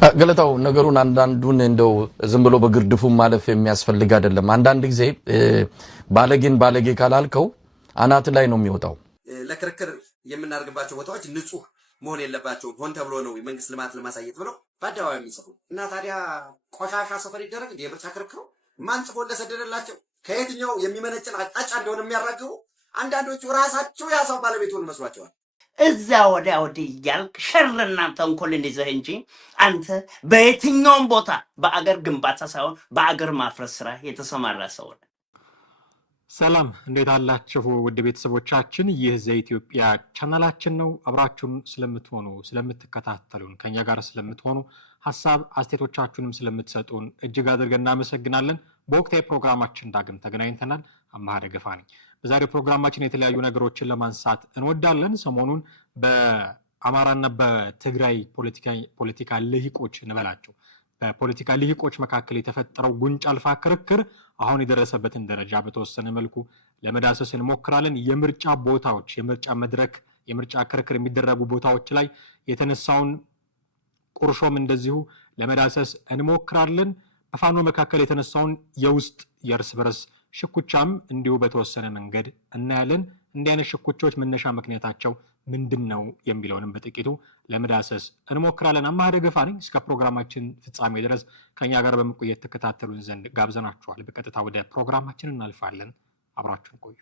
ገለታው ነገሩን አንዳንዱን እንደው ዝም ብሎ በግርድፉ ማለፍ የሚያስፈልግ አይደለም። አንዳንድ ጊዜ ባለጌ ካላልከው አናት ላይ ነው የሚወጣው። ለክርክር የምናርግባቸው ቦታዎች ንጹህ መሆን የለባቸው ሆን ተብሎ ነው መንግስት ልማት ለማሳየት ብለው በአደባባይ የሚጽፉ እና ታዲያ ቆሻሻ ሰፈር ይደረግ እንደ የምርጫ ክርክሩ ማን ጽፎ እንደሰደደላቸው ከየትኛው የሚመነጭን አቅጣጫ እንደሆነ የሚያራግቡ አንዳንዶቹ ራሳቸው ያሳው ባለቤት ሆነ መስሏቸዋል። እዛ ወዲያ ወዲህ እያልክ ሸርና ተንኮልን ይዘህ እንጂ አንተ በየትኛውም ቦታ በአገር ግንባታ ሳይሆን በአገር ማፍረስ ስራ የተሰማራ ሰው ነህ። ሰላም እንዴት አላችሁ ውድ ቤተሰቦቻችን? ይህ ዘኢትዮጵያ ቻናላችን ነው። አብራችሁን ስለምትሆኑ ስለምትከታተሉን ከኛ ጋር ስለምትሆኑ ሐሳብ አስተያየቶቻችሁንም ስለምትሰጡን እጅግ አድርገን እናመሰግናለን። በወቅታዊ ፕሮግራማችን ዳግም ተገናኝተናል። አማሃ ደገፋ ነኝ። በዛሬው ፕሮግራማችን የተለያዩ ነገሮችን ለማንሳት እንወዳለን። ሰሞኑን በአማራና በትግራይ ፖለቲካ ልሂቆች እንበላቸው በፖለቲካ ልሂቆች መካከል የተፈጠረው ጉንጭ አልፋ ክርክር አሁን የደረሰበትን ደረጃ በተወሰነ መልኩ ለመዳሰስ እንሞክራለን። የምርጫ ቦታዎች፣ የምርጫ መድረክ፣ የምርጫ ክርክር የሚደረጉ ቦታዎች ላይ የተነሳውን ቁርሾም እንደዚሁ ለመዳሰስ እንሞክራለን። በፋኖ መካከል የተነሳውን የውስጥ የእርስ በርስ ሽኩቻም እንዲሁ በተወሰነ መንገድ እናያለን። እንዲህ አይነት ሽኩቻዎች መነሻ ምክንያታቸው ምንድነው የሚለውንም በጥቂቱ ለመዳሰስ እንሞክራለን። አማሃ ደገፋ ነኝ። እስከ ፕሮግራማችን ፍጻሜ ድረስ ከኛ ጋር በመቆየት ተከታተሉን ዘንድ ጋብዘናችኋል። በቀጥታ ወደ ፕሮግራማችን እናልፋለን። አብራችሁን ቆዩ።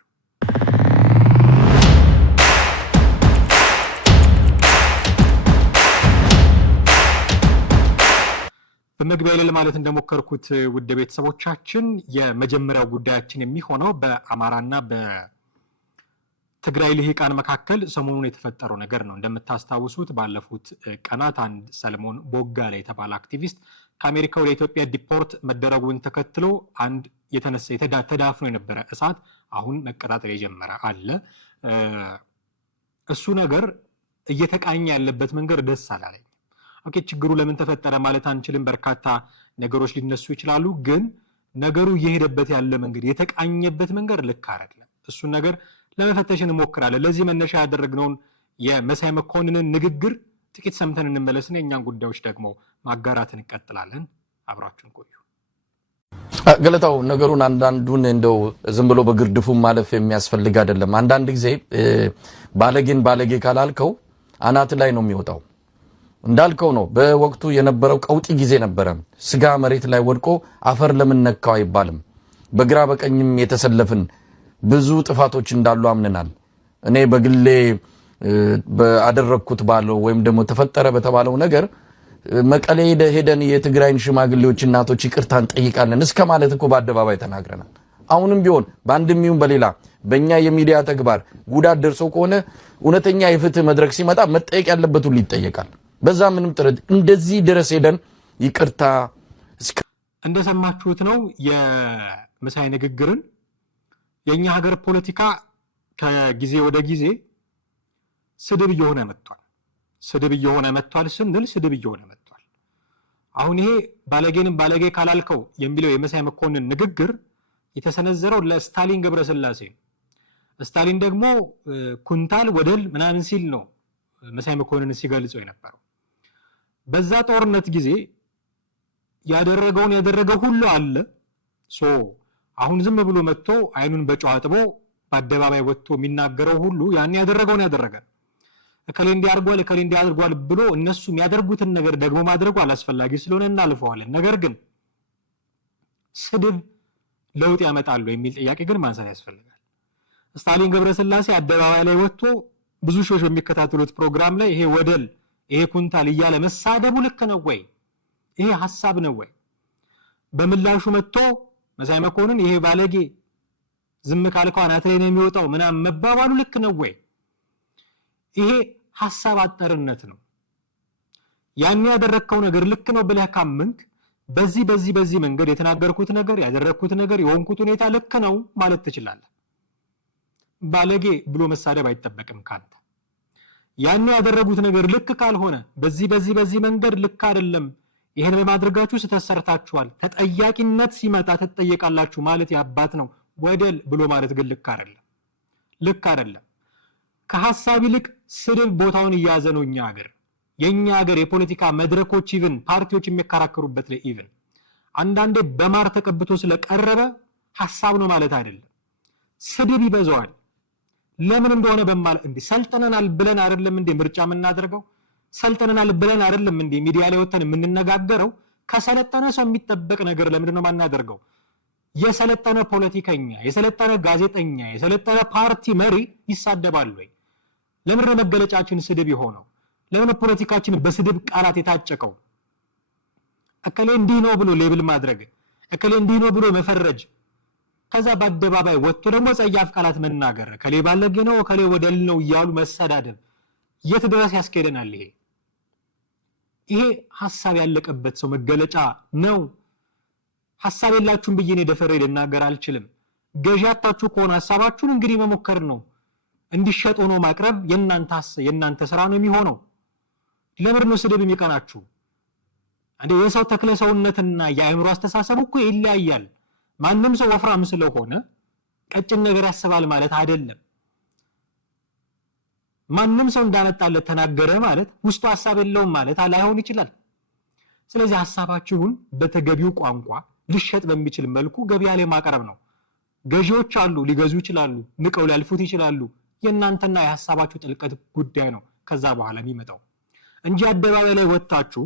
በመግቢያ ላይ ለማለት እንደሞከርኩት ውድ ቤተሰቦቻችን የመጀመሪያው ጉዳያችን የሚሆነው በአማራና በትግራይ ልሂቃን መካከል ሰሞኑን የተፈጠረው ነገር ነው። እንደምታስታውሱት ባለፉት ቀናት አንድ ሰለሞን ቦጋለ የተባለ አክቲቪስት ከአሜሪካ ወደ ኢትዮጵያ ዲፖርት መደረጉን ተከትሎ አንድ ተዳፍኖ የነበረ እሳት አሁን መቀጣጠል የጀመረ አለ። እሱ ነገር እየተቃኘ ያለበት መንገድ ደስ አላለኝ። ኦኬ፣ ችግሩ ለምን ተፈጠረ ማለት አንችልም። በርካታ ነገሮች ሊነሱ ይችላሉ። ግን ነገሩ እየሄደበት ያለ መንገድ፣ የተቃኘበት መንገድ ልክ አይደለም። እሱን ነገር ለመፈተሽ እንሞክራለን። ለዚህ መነሻ ያደረግነውን የመሳይ መኮንንን ንግግር ጥቂት ሰምተን እንመለስና የኛን ጉዳዮች ደግሞ ማጋራት እንቀጥላለን። አብራችሁን ቆዩ። ገለታው ነገሩን አንዳንዱን እንደው ዝም ብሎ በግርድፉ ማለፍ የሚያስፈልግ አይደለም። አንዳንድ ጊዜ ባለጌ ካላልከው አናት ላይ ነው የሚወጣው። እንዳልከው ነው። በወቅቱ የነበረው ቀውጢ ጊዜ ነበረ። ስጋ መሬት ላይ ወድቆ አፈር ለምን ነካው አይባልም። በግራ በቀኝም የተሰለፍን ብዙ ጥፋቶች እንዳሉ አምነናል። እኔ በግሌ ባደረኩት ባለው ወይም ደግሞ ተፈጠረ በተባለው ነገር መቀሌ ሄደን የትግራይን ሽማግሌዎች እናቶች ይቅርታን ጠይቃለን እስከ ማለት እኮ በአደባባይ ተናግረናል። አሁንም ቢሆን በአንድም ይሁን በሌላ በእኛ የሚዲያ ተግባር ጉዳት ደርሶ ከሆነ እውነተኛ የፍትህ መድረክ ሲመጣ መጠየቅ ያለበት ሁሉ ይጠየቃል። በዛ ምንም ጥረት እንደዚህ ድረስ ሄደን ይቅርታ እንደሰማችሁት ነው የመሳይ ንግግርን። የኛ ሀገር ፖለቲካ ከጊዜ ወደ ጊዜ ስድብ እየሆነ መጥቷል። ስድብ እየሆነ መጥቷል። አሁን ይሄ ባለጌ ካላልከው የሚለው የመሳይ መኮንን ንግግር የተሰነዘረው ለስታሊን ገብረስላሴ ነው። ስታሊን ደግሞ ኩንታል ወደል ምናምን ሲል ነው መሳይ መኮንን ሲገልጸው የነበረው። በዛ ጦርነት ጊዜ ያደረገው ሁሉ አለ። አሁን ዝም ብሎ መጥቶ አይኑን በጨው አጥቦ በአደባባይ ወጥቶ የሚናገረው ሁሉ ያን ያደረገውን ያደረገ እከሌ እንዲያርጓል ብሎ እነሱ የሚያደርጉትን ነገር ደግሞ ማድረጉ አላስፈላጊ ስለሆነ እናልፈዋለን። ነገር ግን ስድብ ለውጥ ያመጣሉ የሚል ጥያቄ ግን ማንሳት ያስፈልጋል። ስታሊን ገብረስላሴ አደባባይ ላይ ወጥቶ ብዙ ሺዎች በሚከታተሉት ፕሮግራም ላይ ይሄ ወደል ይሄ ኩንታል እያለ መሳደቡ ልክ ነው ወይ? ይሄ ሐሳብ ነው ወይ? በምላሹ መጥቶ መሳይ መኮንን ይሄ ባለጌ ዝም ካልከው አናት ላይ ነው የሚወጣው ምናምን መባባሉ ልክ ነው ወይ? ይሄ ሐሳብ አጠርነት ነው። ያን ያደረከው ነገር ልክ ነው ብለህ ካመንክ በዚህ መንገድ የተናገርኩት ነገር ያደረኩት ነገር የሆንኩት ሁኔታ ልክ ነው ማለት ትችላለህ። ባለጌ ብሎ መሳደብ አይጠበቅም ካንተ። ያን ያደረጉት ነገር ልክ ካልሆነ በዚህ መንገድ ልክ አይደለም፣ ይሄን በማድረጋችሁ ስተሰርታችኋል፣ ተጠያቂነት ሲመጣ ተጠየቃላችሁ ማለት ያባት ነው። ወደል ብሎ ማለት ግን ልክ አይደለም። ከሐሳብ ይልቅ ስድብ ቦታውን እያዘ ነው እኛ ሀገር። የኛ ሀገር የፖለቲካ መድረኮች ኢቭን ፓርቲዎች የሚከራከሩበት ላይ ኢቭን አንዳንዴ በማር ተቀብቶ ስለቀረበ ሐሳብ ነው ማለት አይደለም። ስድብ ይበዛዋል። ለምን እንደሆነ በማል እንዴ ሰልጠነናል ብለን አይደለም እንዴ ምርጫ የምናደርገው? ሰልጠነናል ብለን አይደለም እንዴ ሚዲያ ላይ ወተን የምንነጋገረው? ከሰለጠነ ሰው የሚጠበቅ ነገር ለምንድን ነው ማናደርገው? የሰለጠነ ፖለቲከኛ፣ የሰለጠነ ጋዜጠኛ፣ የሰለጠነ ፓርቲ መሪ ይሳደባል ወይ? ለምን መገለጫችን ስድብ የሆነው? ለምን ፖለቲካችን በስድብ ቃላት የታጨቀው? እከሌ እንዲህ ነው ብሎ ሌብል ማድረግ፣ እከሌ እንዲህ ነው ብሎ መፈረጅ፣ ከዛ በአደባባይ ወጥቶ ደግሞ ጸያፍ ቃላት መናገር፣ እከሌ ባለጌ ነው፣ እከሌ ወደል ነው እያሉ መሰዳደብ የት ድረስ ያስኬደናል? ይሄ ሐሳብ ያለቀበት ሰው መገለጫ ነው። ሐሳብ የላችሁም ብዬ ነው ደፈሬ ልናገር አልችልም። ገዣታችሁ ከሆነ ሐሳባችሁን እንግዲህ መሞከር ነው። እንዲሸጥ ሆኖ ማቅረብ የናንተ ስራ ነው የሚሆነው። ለምን ነው ስድብ የሚቀናችሁ? አንዴ የሰው ተክለ ሰውነትና የአእምሮ አስተሳሰብ እኮ ይለያያል። ማንም ሰው ወፍራም ስለሆነ ቀጭን ነገር ያስባል ማለት አይደለም። ማንም ሰው እንዳመጣለት ተናገረ ማለት ውስጡ ሐሳብ የለውም ማለት ላይሆን ይችላል። ስለዚህ ሐሳባችሁን በተገቢው ቋንቋ ሊሸጥ በሚችል መልኩ ገበያ ላይ ማቅረብ ነው። ገዢዎች አሉ፣ ሊገዙ ይችላሉ፣ ንቀው ሊያልፉት ይችላሉ። የእናንተና የሐሳባችሁ ጥልቀት ጉዳይ ነው ከዛ በኋላ የሚመጣው እንጂ አደባባይ ላይ ወጣችሁ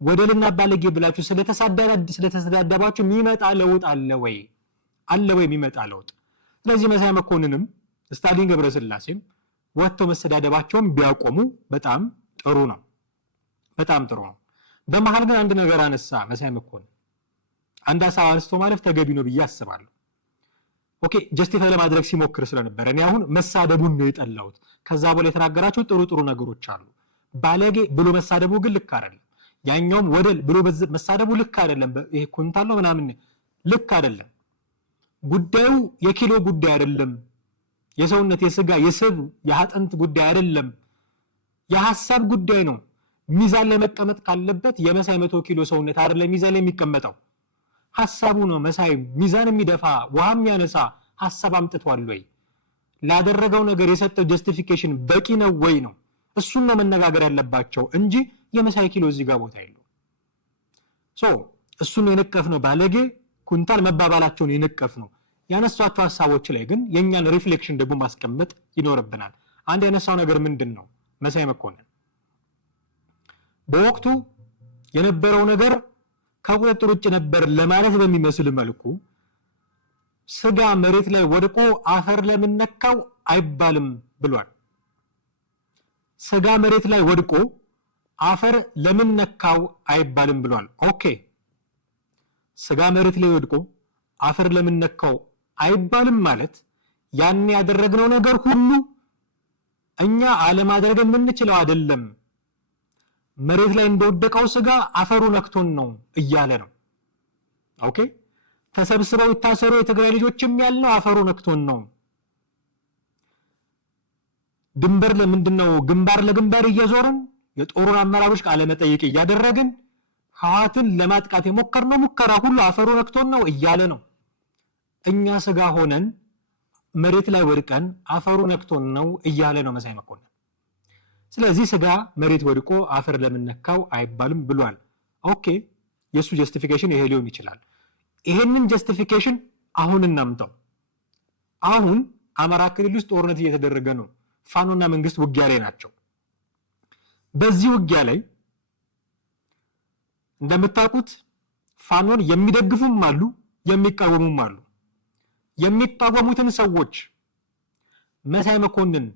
ወደልና ባለጌ ብላችሁ ስለተሰዳደባችሁ የሚመጣ ለውጥ አለ ወይ? አለ ወይ የሚመጣ ለውጥ? ስለዚህ መሳይ መኮንንም ስታሊን ገብረስላሴም ወጥተው መሰዳደባቸውን ቢያቆሙ በጣም ጥሩ ነው። በጣም ጥሩ ነው። በመሃል ግን አንድ ነገር አነሳ መሳይ መኮንን። አንድ ሐሳብ አንስቶ ማለፍ ተገቢ ነው ብዬ አስባለሁ። ኦኬ ጀስቲፋይ ለማድረግ ሲሞክር ስለነበር እኔ አሁን መሳደቡን ነው የጠላሁት። ከዛ በኋላ የተናገራቸው ጥሩ ነገሮች አሉ። ባለጌ ብሎ መሳደቡ ግን ልክ አይደለም። ያኛውም ወደል ብሎ መሳደቡ ልክ አይደለም። ይሄ ኩንታል ነው ምናምን ልክ አይደለም። ጉዳዩ የኪሎ ጉዳይ አይደለም። የሰውነት የስጋ የስብ የአጥንት ጉዳይ አይደለም። የሐሳብ ጉዳይ ነው። ሚዛን ላይ መቀመጥ ካለበት የመሳይ 100 ኪሎ ሰውነት አይደለም ሚዛን ላይ የሚቀመጠው ሐሳቡ ነው። መሳይ ሚዛን የሚደፋ ውሃ የሚያነሳ ሐሳብ አምጥቷል ወይ? ላደረገው ነገር የሰጠው ጀስቲፊኬሽን በቂ ነው ወይ ነው። እሱን ነው መነጋገር ያለባቸው እንጂ የመሳይ ኪሎ እዚህ ጋር ቦታ የለው። እሱን የነቀፍ ነው ባለጌ ኩንታል መባባላቸውን የነቀፍ ነው። ያነሷቸው ሐሳቦች ላይ ግን የኛን ሪፍሌክሽን ደግሞ ማስቀመጥ ይኖርብናል። አንድ ያነሳው ነገር ምንድነው? መሳይ መኮንን በወቅቱ የነበረው ነገር ከቁጥጥር ውጭ ነበር ለማለት በሚመስል መልኩ ስጋ መሬት ላይ ወድቆ አፈር ለምን ነካው አይባልም ብሏል። ስጋ መሬት ላይ ወድቆ አፈር ለምን ነካው አይባልም ብሏል። ኦኬ ስጋ መሬት ላይ ወድቆ አፈር ለምን ነካው አይባልም ማለት ያን ያደረግነው ነገር ሁሉ እኛ አለማድረግ የምንችለው አይደለም። መሬት ላይ እንደወደቀው ስጋ አፈሩ ነክቶን ነው እያለ ነው። ኦኬ ተሰብስበው ይታሰሩ የትግራይ ልጆችም ያልነው አፈሩ ነክቶን ነው። ድንበር ለምንድነው ግንባር ለግንባር እየዞርን የጦሩን አመራሮች ቃለ መጠይቅ እያደረግን ህዋትን ለማጥቃት የሞከርነው ሙከራ ሁሉ አፈሩ ነክቶን ነው እያለ ነው። እኛ ስጋ ሆነን መሬት ላይ ወድቀን አፈሩ ነክቶን ነው እያለ ነው መሳይ መኮንን። ስለዚህ ስጋ መሬት ወድቆ አፈር ለምን ነካው አይባልም ብሏል። ኦኬ የሱ ጀስቲፊኬሽን ይሄ ሊሆን ይችላል። ይሄንን ጀስቲፊኬሽን አሁን እናምጣው። አሁን አማራ ክልል ውስጥ ጦርነት እየተደረገ ነው። ፋኖና መንግስት ውጊያ ላይ ናቸው። በዚህ ውጊያ ላይ እንደምታውቁት ፋኖን የሚደግፉም አሉ፣ የሚቃወሙም አሉ። የሚቃወሙትን ሰዎች መሳይ መኮንን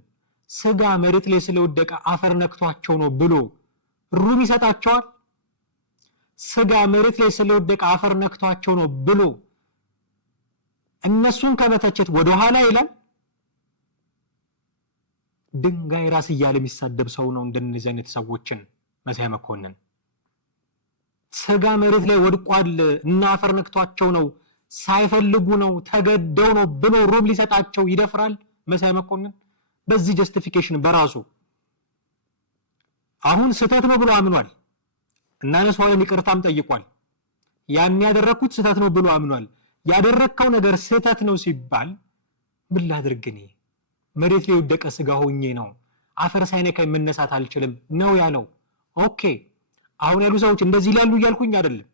ስጋ መሬት ላይ ስለወደቀ አፈር ነክቷቸው ነው ብሎ ሩም ይሰጣቸዋል? ስጋ መሬት ላይ ስለወደቀ አፈር ነክቷቸው ነው ብሎ እነሱን ከመተቸት ወደ ኋላ ይላል? ድንጋይ ራስ እያለ የሚሳደብ ሰው ነው እንደነዚህ አይነት ሰዎችን መሳይ መኮንን። ስጋ መሬት ላይ ወድቋል እና አፈር ነክቷቸው ነው ሳይፈልጉ ነው ተገደው ነው ብሎ ሩም ሊሰጣቸው ይደፍራል መሳይ መኮንን? በዚህ ጀስቲፊኬሽን በራሱ አሁን ስህተት ነው ብሎ አምኗል። እናነሳዋለን፣ ይቅርታም ጠይቋል። የሚያደረኩት ስህተት ነው ብሎ አምኗል። ያደረከው ነገር ስህተት ነው ሲባል ምን ላድርግ እኔ መሬት ላይ ወደቀ ስጋ ሆኜ ነው አፈር ሳይነካኝ መነሳት አልችልም ነው ያለው። ኦኬ አሁን ያሉ ሰዎች እንደዚህ ይላሉ እያልኩኝ አይደለም።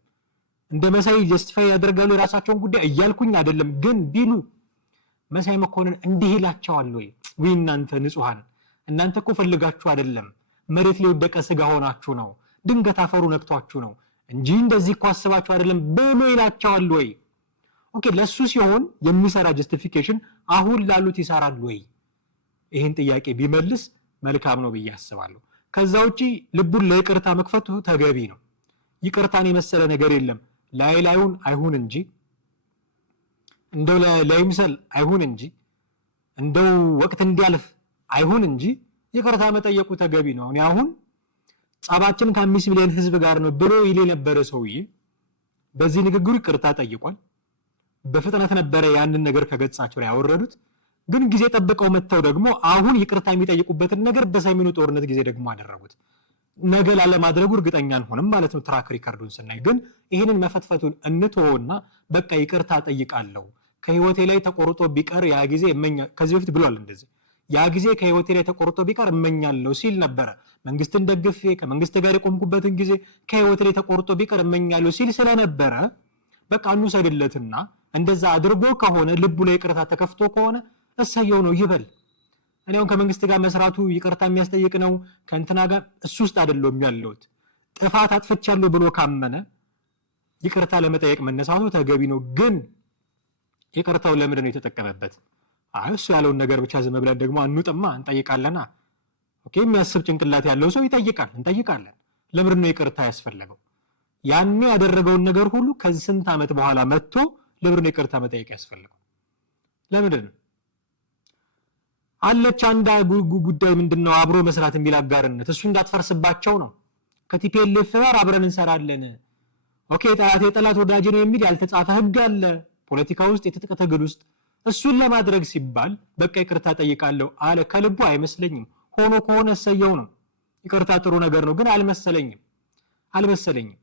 እንደ መሳይ ጀስቲፋይ ያደርጋሉ የራሳቸውን ጉዳይ እያልኩኝ አይደለም። ግን ቢሉ መሳይ መኮንን እንዲህ ይላቸዋል ወይ? እናንተ ንጹሃን እናንተ እኮ ፈልጋችሁ አይደለም፣ መሬት ላይ ወደቀ ስጋ ሆናችሁ ነው፣ ድንገት አፈሩ ነክቷችሁ ነው እንጂ እንደዚህ እኮ አስባችሁ አይደለም ብሎ ይላቸዋል ወይ? ኦኬ ለሱ ሲሆን የሚሰራ ጀስቲፊኬሽን አሁን ላሉት ይሰራል ወይ? ይሄን ጥያቄ ቢመልስ መልካም ነው ብዬ አስባለሁ። ከዛ ውጪ ልቡን ለይቅርታ መክፈቱ ተገቢ ነው። ይቅርታን የመሰለ ነገር የለም። ላይላዩን አይሁን እንጂ እንደው ለይምሰል አይሁን እንጂ እንደው ወቅት እንዲያልፍ አይሁን እንጂ ይቅርታ መጠየቁ ተገቢ ነው። እኔ አሁን ጸባችን ከ5 ሚሊዮን ህዝብ ጋር ነው ብሎ ይል የነበረ ሰውዬ በዚህ ንግግሩ ይቅርታ ጠይቋል። በፍጥነት ነበረ ያንን ነገር ከገጻቸው ላይ ያወረዱት። ግን ጊዜ ጠብቀው መተው ደግሞ አሁን ይቅርታ የሚጠይቁበትን ነገር በሰሜኑ ጦርነት ጊዜ ደግሞ አደረጉት። ነገ ላለማድረጉ እርግጠኛ አንሆንም ማለት ነው ትራክ ሪከርዱን ስናይ። ግን ይሄንን መፈትፈቱን እንተውና በቃ ይቅርታ ጠይቃለሁ ከህይወቴ ላይ ተቆርጦ ቢቀር ያ ጊዜ ከዚህ በፊት ብሏል እንደዚህ ያ ጊዜ ከህይወቴ ላይ ተቆርጦ ቢቀር እመኛለሁ ሲል ነበረ። መንግስትን ደግፌ ከመንግስት ጋር የቆምኩበትን ጊዜ ከህይወቴ ላይ ተቆርጦ ቢቀር እመኛለሁ ሲል ስለነበረ በቃ እንውሰድለትና እንደዛ አድርጎ ከሆነ ልቡ ላይ ይቅርታ ተከፍቶ ከሆነ እሰየው ነው ይበል። እኔ አሁን ከመንግስት ጋር መስራቱ ይቅርታ የሚያስጠይቅ ነው ከእንትና ጋር እሱ ውስጥ አይደለም ያለሁት። ጥፋት አጥፍቻለሁ ብሎ ካመነ ይቅርታ ለመጠየቅ መነሳቱ ተገቢ ነው። ግን ይቅርታው ለምንድን ነው የተጠቀመበት? እሱ ያለውን ነገር ብቻ ዝም ብለን ደግሞ አንውጥማ እንጠይቃለና። ኦኬ የሚያስብ ጭንቅላት ያለው ሰው ይጠይቃል፣ እንጠይቃለን። ለምንድን ነው ይቅርታ ያስፈልገው? ያኔ ያደረገውን ነገር ሁሉ ከስንት ዓመት በኋላ መጥቶ ለምንድን ነው ይቅርታ መጠየቅ ያስፈልገው? ለምንድን ነው? አለች አንድ ጉዳይ ምንድነው አብሮ መስራት የሚል አጋርነት፣ እሱ እንዳትፈርስባቸው ነው። ከቲፒኤልኤፍ ጋር አብረን እንሰራለን። ኦኬ ጠላት ወዳጅ ነው የሚል ያልተጻፈ ህግ አለ ፖለቲካ ውስጥ የትጥቅ ትግል ውስጥ። እሱን ለማድረግ ሲባል በቃ ይቅርታ ጠይቃለሁ አለ። ከልቡ አይመስለኝም። ሆኖ ከሆነ እሰየው ነው። ይቅርታ ጥሩ ነገር ነው። ግን አልመሰለኝም።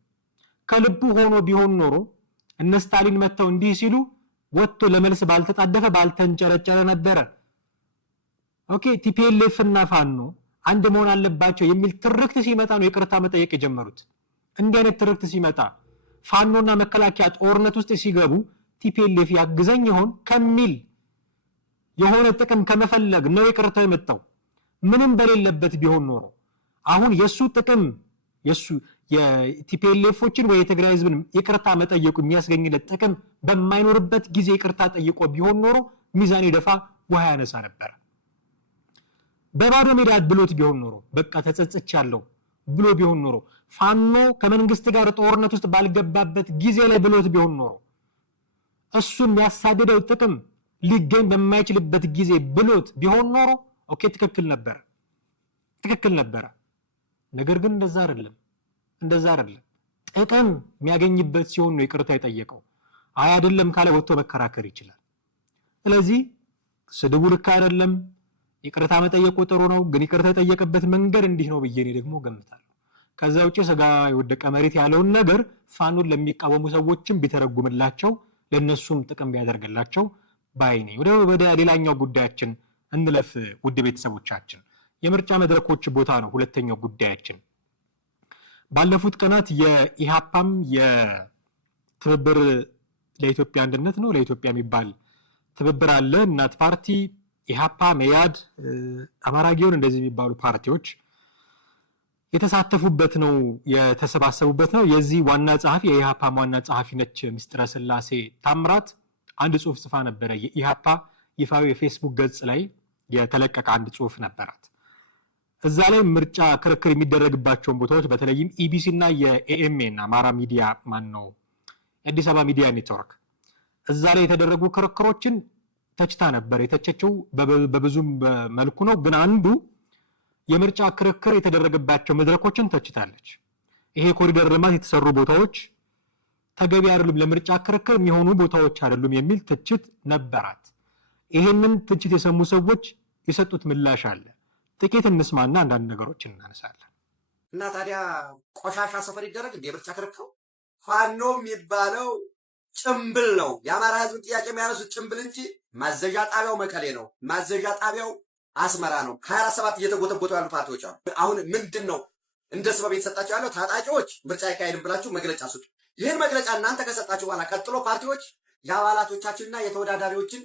ከልቡ ሆኖ ቢሆን ኖሮ እነ ስታሊን መተው እንዲህ ሲሉ ወጥቶ ለመልስ ባልተጣደፈ ባልተንጨረጨረ ነበረ። ኦኬ ቲፒኤልኤፍ እና ፋኖ አንድ መሆን አለባቸው የሚል ትርክት ሲመጣ ነው ይቅርታ መጠየቅ የጀመሩት። እንዲህ አይነት ትርክት ሲመጣ ፋኖና መከላከያ ጦርነት ውስጥ ሲገቡ ቲፒኤልኤፍ ያግዘኝ ይሆን ከሚል የሆነ ጥቅም ከመፈለግ ነው ይቅርታው የመጣው። ምንም በሌለበት ቢሆን ኖሮ አሁን የሱ ጥቅም የሱ የቲፒኤልኤፎችን ወይ የትግራይ ህዝብን ይቅርታ መጠየቁ የሚያስገኝለት ጥቅም በማይኖርበት ጊዜ ይቅርታ ጠይቆ ቢሆን ኖሮ ሚዛን ይደፋ ውሃ ያነሳ ነበር። በባዶ ሜዳ ብሎት ቢሆን ኖሮ በቃ ተጸጽቻለሁ ብሎ ቢሆን ኖሮ ፋኖ ከመንግስት ጋር ጦርነት ውስጥ ባልገባበት ጊዜ ላይ ብሎት ቢሆን ኖሮ እሱን ያሳደደው ጥቅም ሊገኝ በማይችልበት ጊዜ ብሎት ቢሆን ኖሮ ኦኬ ትክክል ነበረ። ነገር ግን እንደዛ አይደለም። ጥቅም የሚያገኝበት ሲሆን ነው ይቅርታ የጠየቀው። አይደለም ካለ ወጥቶ መከራከር ይችላል። ስለዚህ ስድቡ ልክ አይደለም። ይቅርታ መጠየቁ ጥሩ ነው። ግን ይቅርታ የጠየቀበት መንገድ እንዲህ ነው ብዬ እኔ ደግሞ ገምታለሁ። ከዛ ውጪ ስጋ የወደቀ መሬት ያለውን ነገር ፋኖን ለሚቃወሙ ሰዎችም ቢተረጉምላቸው ለነሱም ጥቅም ቢያደርግላቸው ባይ ነኝ። ወደ ሌላኛው ጉዳያችን እንለፍ። ውድ ቤተሰቦቻችን የምርጫ መድረኮች ቦታ ነው ሁለተኛው ጉዳያችን። ባለፉት ቀናት የኢሃፓም የትብብር ለኢትዮጵያ አንድነት ነው ለኢትዮጵያ የሚባል ትብብር አለ። እናት ፓርቲ፣ ኢሃፓ፣ መያድ፣ አማራ ጊዮን እንደዚህ የሚባሉ ፓርቲዎች የተሳተፉበት ነው የተሰባሰቡበት ነው። የዚህ ዋና ጸሐፊ የኢሃፓ ዋና ጸሐፊ ነች ምስጥረ ስላሴ ታምራት አንድ ጽሁፍ ጽፋ ነበረ። የኢሃፓ ይፋዊ የፌስቡክ ገጽ ላይ የተለቀቀ አንድ ጽሁፍ ነበራት። እዛ ላይ ምርጫ ክርክር የሚደረግባቸውን ቦታዎች በተለይም ኢቢሲ እና የኤኤምኤን አማራ ሚዲያ ነው የአዲስ አበባ ሚዲያ ኔትወርክ እዛ ላይ የተደረጉ ክርክሮችን ተችታ ነበር። የተቸቸው በብዙም መልኩ ነው። ግን አንዱ የምርጫ ክርክር የተደረገባቸው መድረኮችን ተችታለች። ይሄ ኮሪደር ልማት የተሰሩ ቦታዎች ተገቢ አይደሉም፣ ለምርጫ ክርክር የሚሆኑ ቦታዎች አይደሉም የሚል ትችት ነበራት። ይሄንን ትችት የሰሙ ሰዎች የሰጡት ምላሽ አለ። ጥቂት እንስማና አንዳንድ ነገሮችን እናነሳለን። እና ታዲያ ቆሻሻ ሰፈር ይደረግ እንደ ምርጫ ክርክሩ? ፋኖ የሚባለው ጭምብል ነው። የአማራ ህዝብ ጥያቄ የሚያነሱት ጭምብል እንጂ ማዘዣ ጣቢያው መቀሌ ነው። ማዘዣ ጣቢያው አስመራ ነው። 24/7 እየተጎተጎቱ ያሉ ፓርቲዎች አሉ። አሁን ምንድን ነው እንደ ሰበብ የተሰጣቸው ያለው ታጣቂዎች ምርጫ አይካሄድም ብላችሁ መግለጫ ስጡ። ይህን መግለጫ እናንተ ከሰጣችሁ በኋላ ቀጥሎ ፓርቲዎች የአባላቶቻችንና የተወዳዳሪዎችን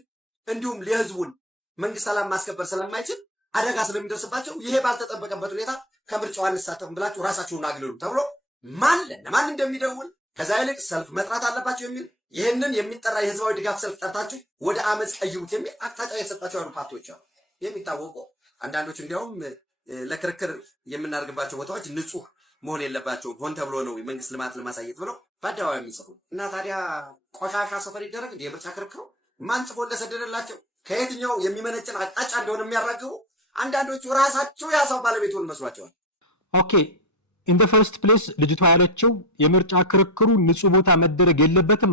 እንዲሁም የህዝቡን መንግስት ሰላም ማስከበር ስለማይችል አደጋ ስለሚደርስባቸው ይሄ ባልተጠበቀበት ሁኔታ ከምርጫው አንሳተፍም ብላችሁ ራሳችሁን አግልሉ ተብሎ ማን ለማን እንደሚደውል ከዛ ይልቅ ሰልፍ መጥራት አለባቸው የሚል ይህንን የሚጠራ የህዝባዊ ድጋፍ ሰልፍ ጠርታችሁ ወደ አመፅ ቀይሩት የሚል አቅጣጫ የተሰጣቸው ያሉ ፓርቲዎች አሉ። የሚታወቁ አንዳንዶች እንዲያውም ለክርክር የምናደርግባቸው ቦታዎች ንጹህ መሆን የለባቸውም ሆን ተብሎ ነው የመንግስት ልማት ለማሳየት ብለው በአደባባይ የሚጽፉ እና ታዲያ ቆሻሻ ሰፈር ይደረግ እንደ የምርጫ ክርክሩ ማን ጽፎ እንደሰደደላቸው ከየትኛው የሚመነጭን አቅጣጫ እንደሆነ የሚያራግቡ አንዳንዶቹ ራሳቸው ያሳው ባለቤቱን መስሏቸዋል። ኦኬ ኢን ዘ ፈርስት ፕሌስ ልጅቷ ያለችው የምርጫ ክርክሩ ንጹህ ቦታ መደረግ የለበትም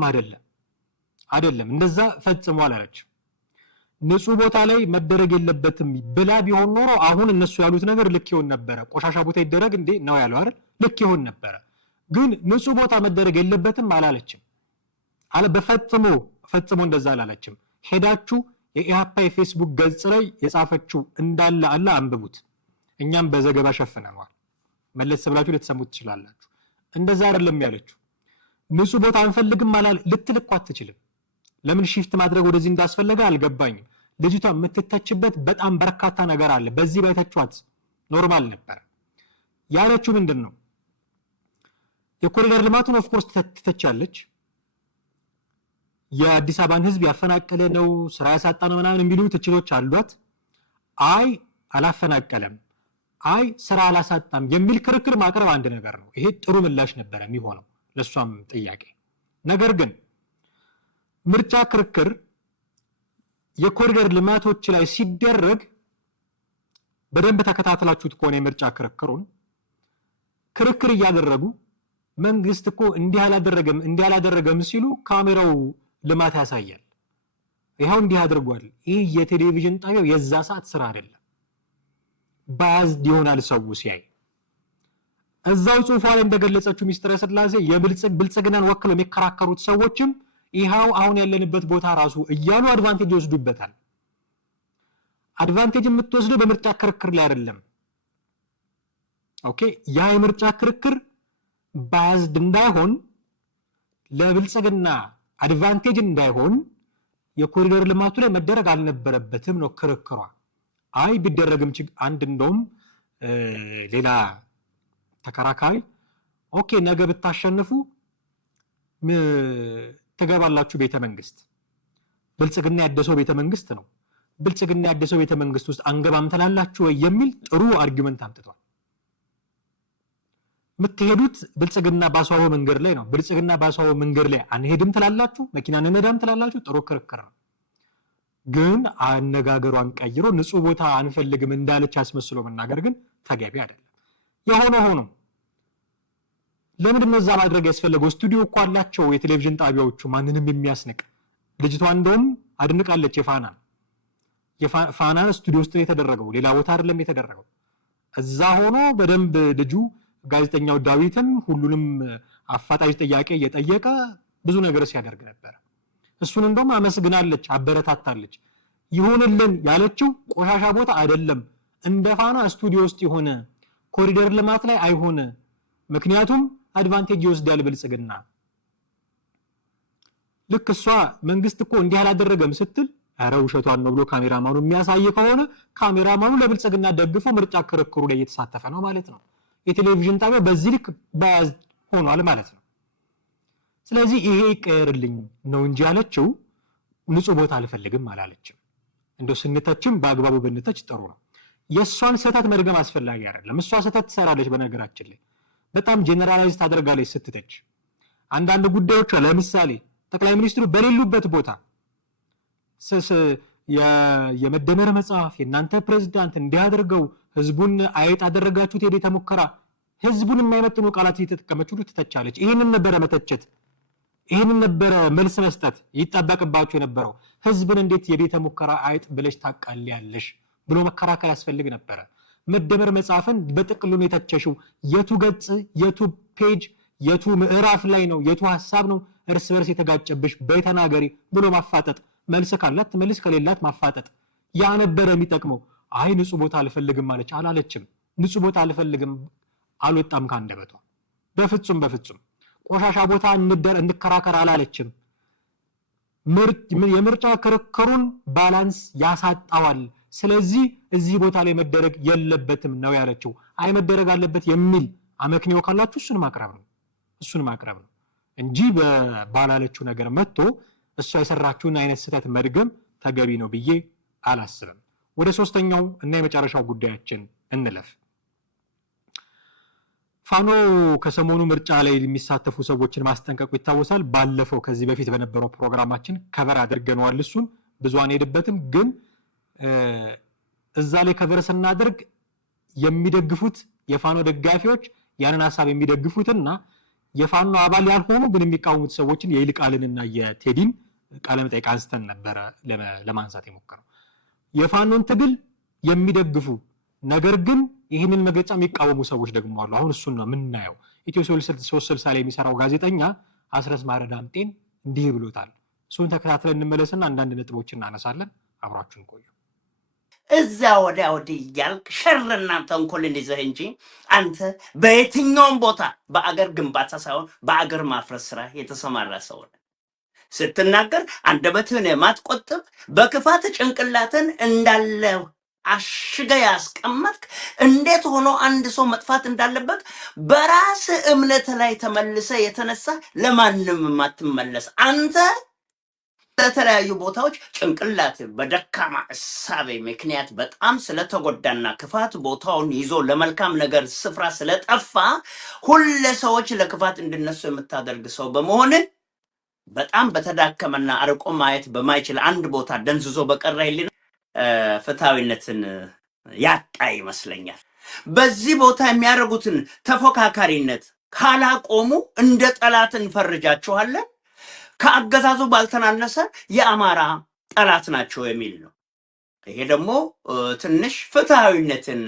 አይደለም እንደዛ ፈጽሞ አላለችም። ንጹህ ቦታ ላይ መደረግ የለበትም ብላ ቢሆን ኖሮ አሁን እነሱ ያሉት ነገር ልክ ይሆን ነበር። ቆሻሻ ቦታ ይደረግ እንዴ ነው ያለው አይደል? ልክ ይሆን ነበር። ግን ንጹህ ቦታ መደረግ የለበትም አላለችም። ፈጽሞ እንደዛ አላለችም። ሄዳችሁ የኢሃፓ የፌስቡክ ገጽ ላይ የጻፈችው እንዳለ አለ አንብቡት። እኛም በዘገባ ሸፍነናል። መለስ ብላችሁ ልትሰሙት ትችላላችሁ። እንደዛ አይደለም ያለችው። ንጹህ ቦታ አንፈልግም ማለት ልትልኳ አትችልም። ለምን ሺፍት ማድረግ ወደዚህ እንዳስፈለገ አልገባኝም። ልጅቷ የምትተችበት በጣም በርካታ ነገር አለ። በዚህ ባይተቿት ኖርማል ነበር። ያለችው ምንድነው? የኮሪደር ልማቱን ኦፍ ኮርስ ትተቻለች። የአዲስ አበባን ህዝብ ያፈናቀለ ነው፣ ስራ ያሳጣ ነው ምናምን የሚሉ ትችቶች አሏት። አይ አላፈናቀለም፣ አይ ስራ አላሳጣም የሚል ክርክር ማቅረብ አንድ ነገር ነው። ይሄ ጥሩ ምላሽ ነበር የሚሆነው ለሷም ጥያቄ። ነገር ግን ምርጫ ክርክር የኮሪደር ልማቶች ላይ ሲደረግ በደንብ ተከታተላችሁት ከሆነ የምርጫ ክርክር እያደረጉ መንግስት እኮ እንዲህ አላደረገም ሲሉ ካሜራው ልማት ያሳያል። ይሄው እንዲህ አድርጓል። ይህ የቴሌቪዥን ጣቢያው የዛ ሰዓት ስራ አይደለም። ባዝድ ይሆናል ሰው ሲያይ። እዛው ጽሁፏ ላይ እንደገለጸችው ሚስትር ስላሴ የብልጽግናን ወክለው የሚከራከሩት ሰዎችም ይሄው አሁን ያለንበት ቦታ ራሱ እያሉ አድቫንቴጅ ይወስዱበታል። አድቫንቴጅ የምትወስደው በምርጫ ክርክር ላይ አይደለም። ኦኬ ያ የምርጫ ክርክር ባዝድ እንዳይሆን ለብልጽግና አድቫንቴጅ እንዳይሆን የኮሪደር ልማቱ ላይ መደረግ አልነበረበትም ነው ክርክሯ። አይ ቢደረግም አንድ እንደውም ሌላ ተከራካሪ ኦኬ ነገ ብታሸንፉ ተገባላችሁ ቤተ መንግስት፣ ብልጽግና ያደሰው ቤተ መንግስት ነው፣ ብልጽግና ያደሰው ቤተ መንግስት ውስጥ አንገባም ተላላችሁ የሚል ጥሩ አርጊመንት አምጥቷል። የምትሄዱት ብልጽግና ባስዋበው መንገድ ላይ ነው። ብልጽግና ባስዋበው መንገድ ላይ አንሄድም ትላላችሁ፣ መኪና እንነዳም ትላላችሁ። ጥሩ ክርክር ነው። ግን አነጋገሯን ቀይሮ ንጹህ ቦታ አንፈልግም እንዳለች አስመስሎ መናገር ግን ተገቢ አይደለም። የሆነ ሆኖ ለምን እንደዛ ማድረግ ያስፈልገው? ስቱዲዮ እኮ አላቸው የቴሌቪዥን ጣቢያዎቹ ማንንም የሚያስነቅ። ልጅቷ እንደውም አድንቃለች የፋና ስቱዲዮ ውስጥ የተደረገው ሌላ ቦታ አይደለም የተደረገው። እዛ ሆኖ በደንብ ልጁ ጋዜጠኛው ዳዊትም ሁሉንም አፋጣኝ ጥያቄ እየጠየቀ ብዙ ነገር ሲያደርግ ነበር። እሱን እንደውም አመስግናለች፣ አበረታታለች። ይሁንልን ያለችው ቆሻሻ ቦታ አይደለም፣ እንደ ፋና ስቱዲዮ ውስጥ የሆነ ኮሪደር ልማት ላይ አይሆን፣ ምክንያቱም አድቫንቴጅ ይወስዳል ብልጽግና። ልክ እሷ መንግስት እኮ እንዲህ አላደረገም ስትል አረ ውሸቷን ነው ብሎ ካሜራማኑ የሚያሳይ ከሆነ ካሜራማኑ ለብልጽግና ደግፎ ምርጫ ክርክሩ ላይ እየተሳተፈ ነው ማለት ነው። የቴሌቪዥን ጣቢያ በዚህ ልክ ባዝ ሆኗል ማለት ነው። ስለዚህ ይሄ ይቀርልኝ ነው እንጂ ያለችው ንጹህ ቦታ አልፈልግም አላለችም። እንደው ስንተችም በአግባቡ ብንተች ጥሩ ነው። የሷን ስህተት መድገም አስፈላጊ አይደለም። እሷ ስህተት ትሰራለች። በነገራችን ላይ በጣም ጄነራላይዝ ታደርጋለች ስትተች። አንዳንድ ጉዳዮች ለምሳሌ ጠቅላይ ሚኒስትሩ በሌሉበት ቦታ የመደመር መጽሐፍ የናንተ ፕሬዝዳንት እንዲያደርገው ህዝቡን አይጥ አደረጋችሁት የቤተ ሙከራ ህዝቡን የማይመጥኑ ቃላት እየተጠቀመች ሁሉ ትተቻለች። ይሄንን ነበረ መተቸት፣ ይሄንን ነበረ መልስ መስጠት ይጠበቅባችሁ የነበረው። ህዝብን እንዴት የቤተ ሙከራ አይጥ ብለሽ ታቃልያለሽ ብሎ መከራከር ያስፈልግ ነበረ። መደመር መጽሐፍን በጥቅሉ የተቸሽው የቱ ገጽ የቱ ፔጅ የቱ ምዕራፍ ላይ ነው የቱ ሐሳብ ነው እርስ በርስ የተጋጨብሽ በተናገሪ ብሎ ማፋጠጥ፣ መልስ ካላት መልስ ከሌላት ማፋጠጥ ያ ነበረ የሚጠቅመው። አይ ንጹህ ቦታ አልፈልግም ማለች አላለችም። ንጹህ ቦታ አልፈልግም አልወጣም ካንደበቷ በፍጹም ቆሻሻ ቦታ እንከራከር አላለችም። የምርጫ ክርክሩን ባላንስ ያሳጣዋል። ስለዚህ እዚህ ቦታ ላይ መደረግ የለበትም ነው ያለችው። አይ መደረግ አለበት የሚል አመክንዮ ካላችሁ እሱን ማቅረብ ነው እንጂ ባላለችው ነገር መጥቶ እሷ የሰራችውን አይነት ስህተት መድገም ተገቢ ነው ብዬ አላስብም። ወደ ሶስተኛው እና የመጨረሻው ጉዳያችን እንለፍ። ፋኖ ከሰሞኑ ምርጫ ላይ የሚሳተፉ ሰዎችን ማስጠንቀቁ ይታወሳል። ባለፈው ከዚህ በፊት በነበረው ፕሮግራማችን ከቨር አድርገነዋል። እሱን ብዙ አንሄድበትም፣ ግን እዛ ላይ ከቨር ስናደርግ የሚደግፉት የፋኖ ደጋፊዎች ያንን ሐሳብ የሚደግፉትና የፋኖ አባል ያልሆኑ ግን የሚቃወሙት ሰዎችን የይልቃልንና የቴዲን ቃለ መጠይቅ አንስተን ነበረ ለማንሳት የሞከረው። የፋኖን ትግል የሚደግፉ ነገር ግን ይህንን መግለጫ የሚቃወሙ ሰዎች ደግሞ አሉ። አሁን እሱን ነው የምናየው። ኢትዮ 360 ላይ የሚሰራው ጋዜጠኛ አስረስ ማረ ዳምጤን እንዲህ ብሎታል። እሱን ተከታትለን እንመለስና አንዳንድ ነጥቦችን እናነሳለን። አብራችሁን ቆዩ። እዛ ወዲያ ወዲህ እያልክ ሸርና ተንኮልን ይዘህ እንጂ አንተ በየትኛውም ቦታ በአገር ግንባታ ሳይሆን በአገር ማፍረስ ስራ የተሰማራ ሰው ነህ። ስትናገር አንደበትህን የማትቆጥብ በክፋት ጭንቅላትን እንዳለ አሽገ ያስቀመጥክ እንዴት ሆኖ አንድ ሰው መጥፋት እንዳለበት በራስ እምነት ላይ ተመልሰ የተነሳ ለማንም የማትመለስ አንተ በተለያዩ ቦታዎች ጭንቅላት በደካማ እሳቤ ምክንያት በጣም ስለተጎዳና ክፋት ቦታውን ይዞ ለመልካም ነገር ስፍራ ስለጠፋ ሁሉ ሰዎች ለክፋት እንድነሱ የምታደርግ ሰው በመሆን በጣም በተዳከመና አርቆ ማየት በማይችል አንድ ቦታ ደንዝዞ በቀረ ይልና ፍትሃዊነትን ያጣ ይመስለኛል። በዚህ ቦታ የሚያደርጉትን ተፎካካሪነት ካላቆሙ እንደ ጠላት እንፈርጃቸዋለን፣ ከአገዛዙ ባልተናነሰ የአማራ ጠላት ናቸው የሚል ነው። ይሄ ደግሞ ትንሽ ፍትሃዊነትን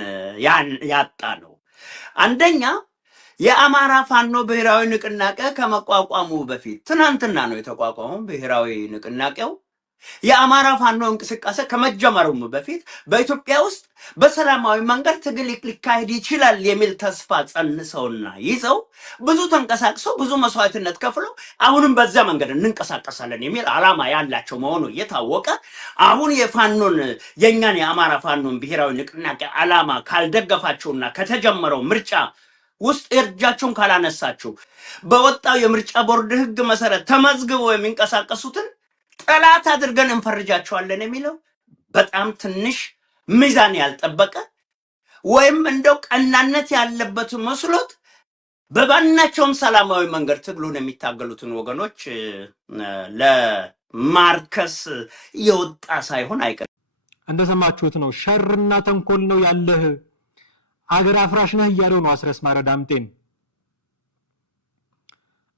ያጣ ነው። አንደኛ የአማራ ፋኖ ብሔራዊ ንቅናቄ ከመቋቋሙ በፊት ትናንትና ነው የተቋቋመው። ብሔራዊ ንቅናቄው የአማራ ፋኖ እንቅስቃሴ ከመጀመሩም በፊት በኢትዮጵያ ውስጥ በሰላማዊ መንገድ ትግል ሊካሄድ ይችላል የሚል ተስፋ ጸንሰውና ይዘው ብዙ ተንቀሳቅሰው ብዙ መስዋዕትነት ከፍለው አሁንም በዛ መንገድ እንንቀሳቀሳለን የሚል ዓላማ ያላቸው መሆኑ እየታወቀ አሁን የኛን የአማራ ፋኖን ብሔራዊ ንቅናቄ ዓላማ ካልደገፋችሁና ከተጀመረው ምርጫ ውስጥ እርጃችሁን ካላነሳችሁ በወጣው የምርጫ ቦርድ ሕግ መሰረት ተመዝግበው የሚንቀሳቀሱትን ጠላት አድርገን እንፈርጃቸዋለን የሚለው በጣም ትንሽ ሚዛን ያልጠበቀ ወይም እንደው ቀናነት ያለበት መስሎት በባናቸውም ሰላማዊ መንገድ ትግሉን የሚታገሉትን ወገኖች ለማርከስ የወጣ ሳይሆን አይቀርም። እንደሰማችሁት ነው። ሸርና ተንኮል ነው ያለህ፣ አገር አፍራሽ ነህ እያለው ነው አስረስ ማረ ዳምጤን።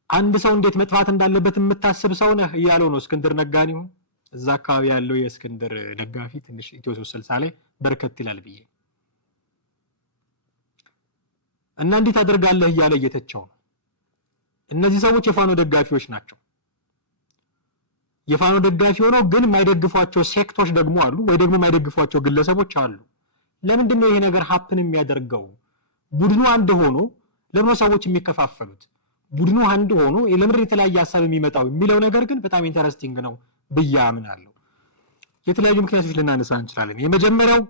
አንድ ሰው እንዴት መጥፋት እንዳለበት የምታስብ ሰው ነህ እያለው ነው እስክንድር ነጋን። ይሁን እዛ አካባቢ ያለው የእስክንድር ደጋፊ ትንሽ ኢትዮ 360 ላይ በርከት ይላል ብዬ እና እንዴት አደርጋለህ እያለ እየተቸው ነው። እነዚህ ሰዎች የፋኖ ደጋፊዎች ናቸው። የፋኖ ደጋፊ ሆነው ግን የማይደግፏቸው ሴክቶች ደግሞ አሉ፣ ወይ ደግሞ የማይደግፏቸው ግለሰቦች አሉ። ለምንድን ነው ይሄ ነገር ሀፕን የሚያደርገው? ቡድኑ አንድ ሆኖ ለምን ሰዎች የሚከፋፈሉት? ቡድኑ አንድ ሆኖ ለምን የተለያየ ሐሳብ የሚመጣው የሚለው ነገር ግን በጣም ኢንተረስቲንግ ነው ብዬ አምናለሁ። የተለያዩ ምክንያቶች ልናነሳ እንችላለን። የመጀመሪያው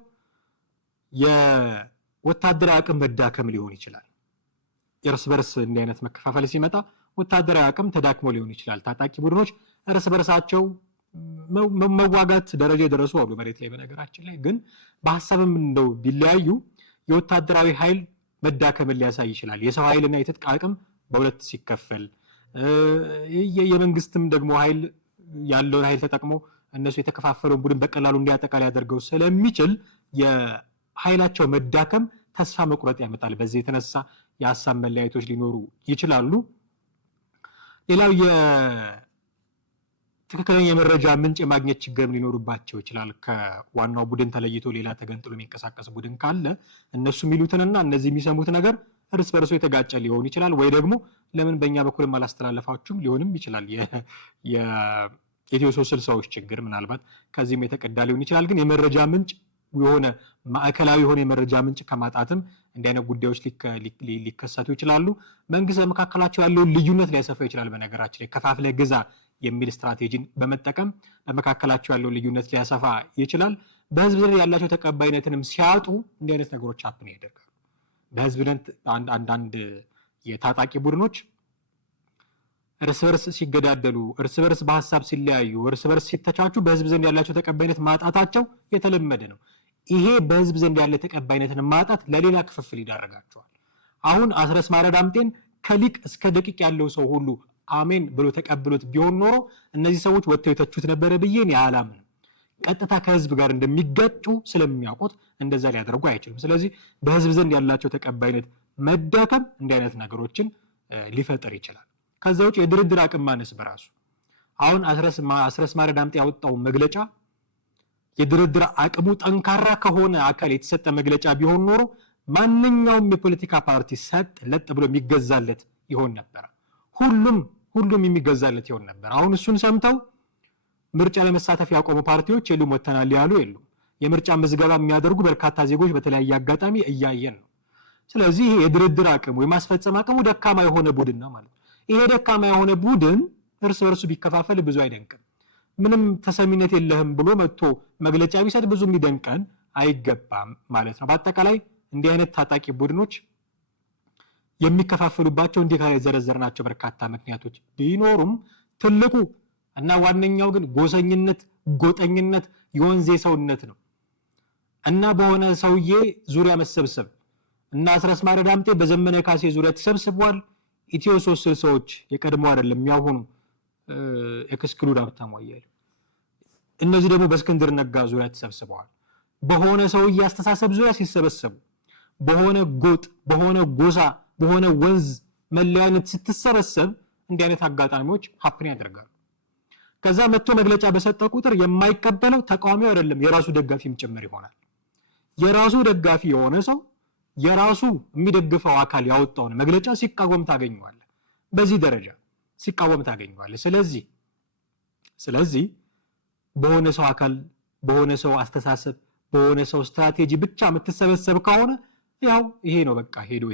የወታደራዊ አቅም መዳከም ሊሆን ይችላል። እርስ በርስ እንዲህ አይነት መከፋፈል ሲመጣ ወታደራዊ አቅም ተዳክሞ ሊሆን ይችላል። ታጣቂ ቡድኖች እርስ በርሳቸው መዋጋት ደረጃ የደረሱ አሉ መሬት ላይ። በነገራችን ላይ ግን በሐሳብም እንደው ቢለያዩ የወታደራዊ ኃይል መዳከምን ሊያሳይ ይችላል። የሰው ኃይልና የትጥቅ አቅም በሁለት ሲከፈል የመንግስትም ደግሞ ኃይል ያለውን ኃይል ተጠቅሞ እነሱ የተከፋፈለውን ቡድን በቀላሉ እንዲያጠቃ ሊያደርገው ስለሚችል የኃይላቸው መዳከም ተስፋ መቁረጥ ያመጣል። በዚህ የተነሳ የሐሳብ መለያየቶች ሊኖሩ ይችላሉ። ሌላው የትክክለኛ የመረጃ ምንጭ የማግኘት ችግርም ሊኖርባቸው ይችላል። ከዋናው ቡድን ተለይቶ ሌላ ተገንጥሎ የሚንቀሳቀስ ቡድን ካለ እነሱ የሚሉትንና እነዚህ የሚሰሙት ነገር እርስ በርሶ የተጋጨ ሊሆን ይችላል። ወይ ደግሞ ለምን በእኛ በኩልም አላስተላለፋችሁም ሊሆንም ይችላል። የኢትዮ 360 ችግር ምናልባት ከዚህም የተቀዳ ሊሆን ይችላል። ግን የመረጃ ምንጭ የሆነ ማዕከላዊ የሆነ የመረጃ ምንጭ ከማጣትም እንዲህ አይነት ጉዳዮች ሊከሰቱ ይችላሉ። መንግስት በመካከላቸው ያለውን ልዩነት ሊያሰፋ ይችላል። በነገራችን ላይ ከፋፍለ ግዛ የሚል ስትራቴጂን በመጠቀም በመካከላቸው ያለውን ልዩነት ሊያሰፋ ይችላል። በህዝብ ዘንድ ያላቸው ተቀባይነትንም ሲያጡ እንዲህ አይነት ነገሮች ሀፕን ያደርጋሉ። በህዝብ ዘንድ አንዳንድ የታጣቂ ቡድኖች እርስ በርስ ሲገዳደሉ፣ እርስ በርስ በሀሳብ ሲለያዩ፣ እርስ በርስ ሲተቻቹ በህዝብ ዘንድ ያላቸው ተቀባይነት ማጣታቸው የተለመደ ነው። ይሄ በህዝብ ዘንድ ያለ ተቀባይነትን ማጣት ለሌላ ክፍፍል ይዳረጋቸዋል። አሁን አስረስ ማረ ዳምጤን ከሊቅ እስከ ደቂቅ ያለው ሰው ሁሉ አሜን ብሎ ተቀብሎት ቢሆን ኖሮ እነዚህ ሰዎች ወጥተው የተቹት ነበረ ብዬ እኔ አላምንም። ቀጥታ ከህዝብ ጋር እንደሚጋጩ ስለሚያውቁት እንደዛ ሊያደርጉ አይችሉም። ስለዚህ በህዝብ ዘንድ ያላቸው ተቀባይነት መዳከም እንዲህ አይነት ነገሮችን ሊፈጥር ይችላል። ከዛ ውጭ የድርድር አቅም ማነስ በራሱ አሁን አስረስ ማረ ዳምጤ ያወጣው መግለጫ የድርድር አቅሙ ጠንካራ ከሆነ አካል የተሰጠ መግለጫ ቢሆን ኖሮ ማንኛውም የፖለቲካ ፓርቲ ሰጥ ለጥ ብሎ የሚገዛለት ይሆን ነበር። ሁሉም የሚገዛለት ይሆን ነበር። አሁን እሱን ሰምተው ምርጫ ለመሳተፍ ያቆሙ ፓርቲዎች የሉም፣ ወተናል ያሉ የሉም። የምርጫ ምዝገባ የሚያደርጉ በርካታ ዜጎች በተለያየ አጋጣሚ እያየን ነው። ስለዚህ ይሄ የድርድር አቅሙ የማስፈጸም አቅሙ ደካማ የሆነ ቡድን ነው ማለት ነው። ይሄ ደካማ የሆነ ቡድን እርስ በርሱ ቢከፋፈል ብዙ አይደንቅም። ምንም ተሰሚነት የለህም ብሎ መጥቶ መግለጫ ቢሰጥ ብዙ የሚደንቀን አይገባም ማለት ነው። በአጠቃላይ እንዲህ አይነት ታጣቂ ቡድኖች የሚከፋፈሉባቸው እንዲህ ጋር የዘረዘርናቸው በርካታ ምክንያቶች ቢኖሩም ትልቁ እና ዋነኛው ግን ጎሰኝነት፣ ጎጠኝነት፣ የወንዜ ሰውነት ነው እና በሆነ ሰውዬ ዙሪያ መሰብሰብ እና አስረስ ማረ ዳምጤ በዘመነ ካሴ ዙሪያ ተሰብስበዋል። ኢትዮ 360ዎች የቀድሞ አይደለም ያሁኑ ኤክስክሉድ ሀብታሙ አያሌው እነዚህ ደግሞ በእስክንድር ነጋ ዙሪያ ተሰብስበዋል። በሆነ ሰውዬ አስተሳሰብ ዙሪያ ሲሰበሰቡ በሆነ ጎጥ፣ በሆነ ጎሳ፣ በሆነ ወንዝ መለያነት ስትሰበሰብ እንዲህ አይነት አጋጣሚዎች ሀፕን ያደርጋሉ። ከዛ መጥቶ መግለጫ በሰጠ ቁጥር የማይቀበለው ተቃዋሚው አይደለም የራሱ ደጋፊም ጭምር ይሆናል። የራሱ ደጋፊ የሆነ ሰው የራሱ የሚደግፈው አካል ያወጣውን መግለጫ ሲቃወም ታገኘዋለህ። በዚህ ደረጃ ሲቃወም ታገኘዋለህ። ስለዚህ በሆነ ሰው አካል፣ በሆነ ሰው አስተሳሰብ፣ በሆነ ሰው ስትራቴጂ ብቻ የምትሰበሰብ ከሆነ ያው ይሄ ነው በቃ ሄዶ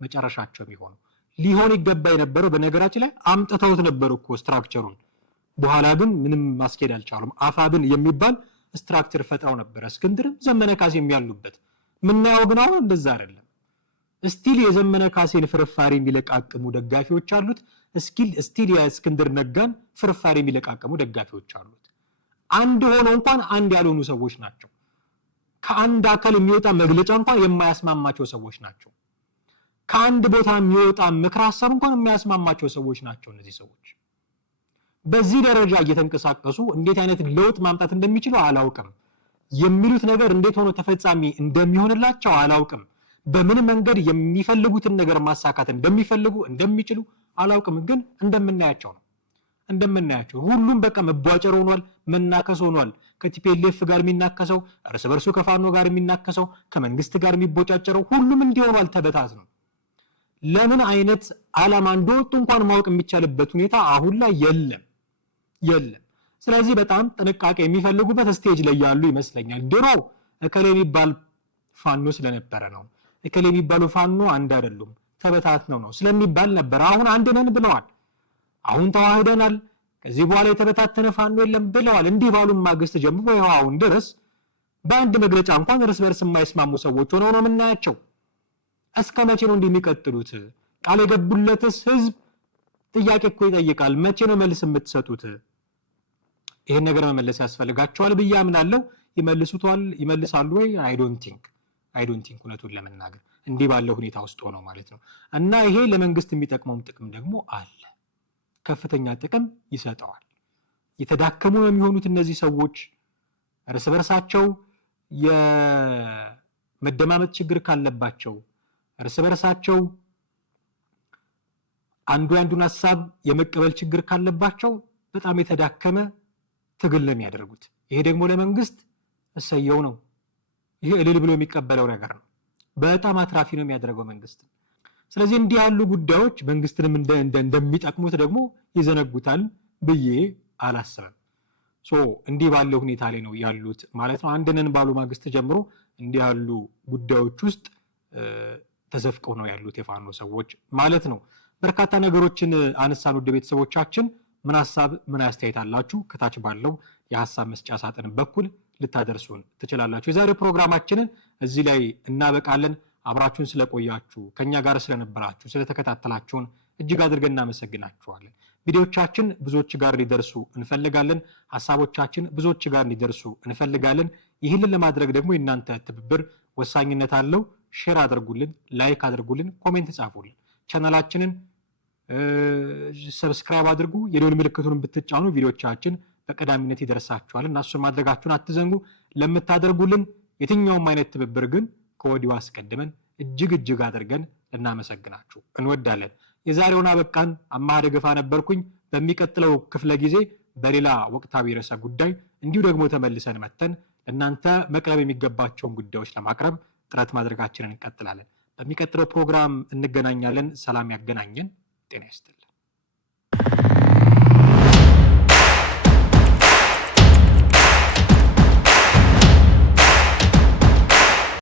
መጨረሻቸው የሚሆነው። ሊሆን ይገባ የነበረው በነገራችን ላይ አምጥተውት ነበር እኮ ስትራክቸሩን። በኋላ ግን ምንም ማስኬድ አልቻሉም። አፋብን የሚባል ስትራክቸር ፈጥረው ነበር እስክንድርም ዘመነ ካሴም ያሉበት። ምናየው ግን አሁን እንደዛ አይደለም። ስቲል የዘመነ ካሴን ፍርፋሪ የሚለቃቅሙ ደጋፊዎች አሉት። ስቲል የእስክንድር ነጋን ፍርፋሪ የሚለቃቅሙ ደጋፊዎች አሉት። አንድ ሆኖ እንኳን አንድ ያልሆኑ ሰዎች ናቸው። ከአንድ አካል የሚወጣ መግለጫ እንኳን የማያስማማቸው ሰዎች ናቸው። ከአንድ ቦታ የሚወጣ ምክር ሀሳብ እንኳን የማያስማማቸው ሰዎች ናቸው እነዚህ ሰዎች። በዚህ ደረጃ እየተንቀሳቀሱ እንዴት አይነት ለውጥ ማምጣት እንደሚችሉ አላውቅም። የሚሉት ነገር እንዴት ሆኖ ተፈጻሚ እንደሚሆንላቸው አላውቅም። በምን መንገድ የሚፈልጉትን ነገር ማሳካት እንደሚችሉ አላውቅም። ግን እንደምናያቸው ሁሉም በቃ መቧጨር ሆኗል፣ መናከስ ሆኗል። ከቲፒኤልኤፍ ጋር የሚናከሰው፣ እርስ በርሱ ከፋኖ ጋር የሚናከሰው፣ ከመንግስት ጋር የሚቦጫጨረው ሁሉም እንዲሆኗል፣ ተበታትነው። ለምን አይነት ዓላማ እንደወጡ እንኳን ማወቅ የሚቻልበት ሁኔታ አሁን ላይ የለም። ስለዚህ በጣም ጥንቃቄ የሚፈልጉበት ስቴጅ ላይ ያሉ ይመስለኛል። ድሮ እከሌ የሚባል ፋኖ ስለነበረ ነው፣ እከሌ የሚባሉ ፋኖ አንድ አይደሉም ተበታትነው ነው ስለሚባል ነበር። አሁን አንድ ነን ብለዋል። አሁን ተዋህደናል፣ ከዚህ በኋላ የተበታተነ ፋኖ የለም ብለዋል። እንዲህ ባሉ ማግስት ጀምሮ ይኸው አሁን ድረስ በአንድ መግለጫ እንኳን እርስ በርስ የማይስማሙ ሰዎች ሆነው ነው የምናያቸው። እስከ መቼ ነው እንደሚቀጥሉት? ቃል የገቡለትስ ህዝብ ጥያቄ እኮ ይጠይቃል። መቼ ነው መልስ የምትሰጡት? ይሄን ነገር መመለስ ያስፈልጋቸዋል ብዬ አምናለሁ። ይመልሳሉ ወይ? አይ ዶንት ቲንክ እውነቱን ለመናገር እንዲህ ባለው ሁኔታ ውስጥ ሆነው ማለት ነው። እና ይሄ ለመንግስት የሚጠቅመው ጥቅም ደግሞ አለ፣ ከፍተኛ ጥቅም ይሰጠዋል። የተዳከሙ ነው የሚሆኑት እነዚህ ሰዎች እርስ በርሳቸው የመደማመጥ ችግር ካለባቸው፣ እርስ በርሳቸው አንዱ ያንዱን ሐሳብ የመቀበል ችግር ካለባቸው በጣም የተዳከመ ትግል ለሚያደርጉት። ይሄ ደግሞ ለመንግስት እሰየው ነው። ይሄ እልል ብሎ የሚቀበለው ነገር ነው። በጣም አትራፊ ነው የሚያደርገው መንግስት። ስለዚህ እንዲህ ያሉ ጉዳዮች መንግስትንም እንደሚጠቅሙት ደግሞ ይዘነጉታል ብዬ አላስብም። እንዲህ ባለው ሁኔታ ላይ ነው ያሉት ማለት ነው። አንድነን ባሉ ማግስት ጀምሮ እንዲህ ያሉ ጉዳዮች ውስጥ ተዘፍቀው ነው ያሉት የፋኖ ሰዎች ማለት ነው። በርካታ ነገሮችን አነሳን። ውድ ቤተሰቦቻችን ምን ሐሳብ ምን አስተያየት አላችሁ? ከታች ባለው የሐሳብ መስጫ ሳጥን በኩል ልታደርሱን ትችላላችሁ። የዛሬው ፕሮግራማችንን እዚህ ላይ እናበቃለን። አብራችሁን ስለቆያችሁ ከኛ ጋር ስለነበራችሁ ስለተከታተላችሁን እጅግ አድርገን እናመሰግናችኋለን። ቪዲዮቻችን ብዙዎች ጋር ሊደርሱ እንፈልጋለን። ሐሳቦቻችን ብዙዎች ጋር እንዲደርሱ እንፈልጋለን። ይህንን ለማድረግ ደግሞ የእናንተ ትብብር ወሳኝነት አለው። ሼር አድርጉልን፣ ላይክ አድርጉልን፣ ኮሜንት ጻፉልን። ቻናላችንን ሰብስክራይብ አድርጉ። የደወል ምልክቱን ብትጫኑ ቪዲዮቻችን በቀዳሚነት ይደርሳችኋል እና እሱን ማድረጋችሁን አትዘንጉ። ለምታደርጉልን የትኛውም አይነት ትብብር ግን ከወዲሁ አስቀድመን እጅግ አድርገን ልናመሰግናችሁ እንወዳለን። የዛሬውን አበቃን። አማሃ ደገፋ ነበርኩኝ። በሚቀጥለው ክፍለ ጊዜ በሌላ ወቅታዊ ርዕሰ ጉዳይ እንዲሁ ደግሞ ተመልሰን መተን ለእናንተ መቅረብ የሚገባቸውን ጉዳዮች ለማቅረብ ጥረት ማድረጋችንን እንቀጥላለን። በሚቀጥለው ፕሮግራም እንገናኛለን። ሰላም ያገናኘን። ጤና ይስጥልን።